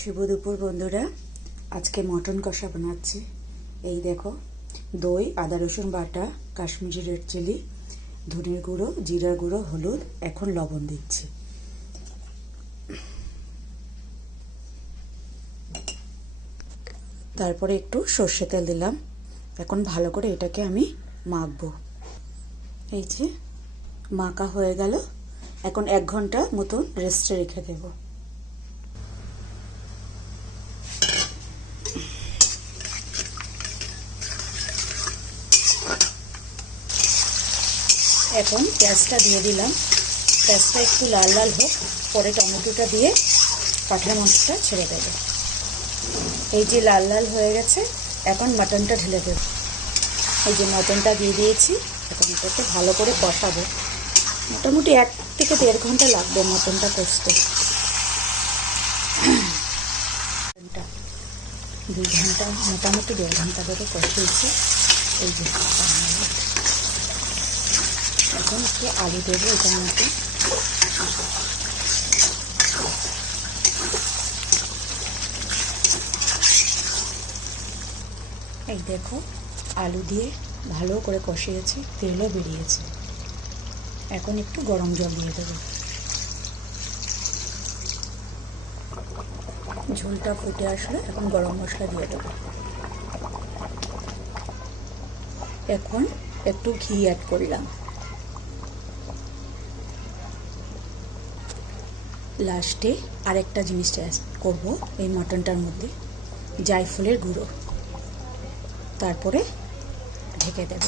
শুভ দুপুর বন্ধুরা, আজকে মটন কষা বানাচ্ছি। এই দেখো, দই, আদা রসুন বাটা, কাশ্মীরি রেড চিলি, ধনের গুঁড়ো, জিরার গুঁড়ো, হলুদ, এখন লবণ দিচ্ছি। তারপরে একটু সর্ষে তেল দিলাম। এখন ভালো করে এটাকে আমি মাখবো। এই যে মাখা হয়ে গেল। এখন 1 ঘন্টা মতন রেস্টে রেখে দেবো। এখন পেঁয়াজটা দিয়ে দিলাম। পেঁয়াজটা একটু লাল লাল হোক, পরে টমেটোটা দিয়ে পাঠার মাংসটা ছেড়ে দেবো। এই যে লাল লাল হয়ে গেছে, এখন মাটনটা ঢেলে দেবো। এই যে মটনটা দিয়ে দিয়েছি। এখন এটাকে ভালো করে কষাবো। মোটামুটি 1 থেকে 1.5 ঘন্টা লাগবে মটনটা কষতে। 2 ঘন্টা, মোটামুটি 1.5 ঘন্টা ধরে কষিয়েছি। এই যে এখন একটু আলু দেবো এটার মধ্যে। এই দেখো, আলু দিয়ে ভালো করে কষিয়েছি, তেলও বেরিয়েছে। এখন একটু গরম জল দিয়ে দেবো। ঝোলটা ফুটে আসলে এখন গরম মশলা দিয়ে দেবো। এখন একটু ঘি অ্যাড করলাম। লাস্টে আরেকটা জিনিস অ্যাড করব এই মটনটার মধ্যে, জায়ফলের গুঁড়ো। তারপরে ঢেকে দেব।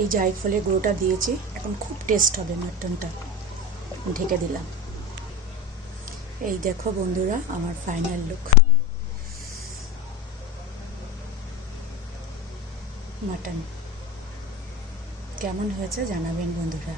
এই জায়ফলের গুঁড়োটা দিয়েছি, এখন খুব টেস্ট হবে মটনটা। ঢেকে দিলাম। এই দেখো বন্ধুরা, আমার ফাইনাল লুক। মটন কেমন হয়েছে জানাবেন বন্ধুরা।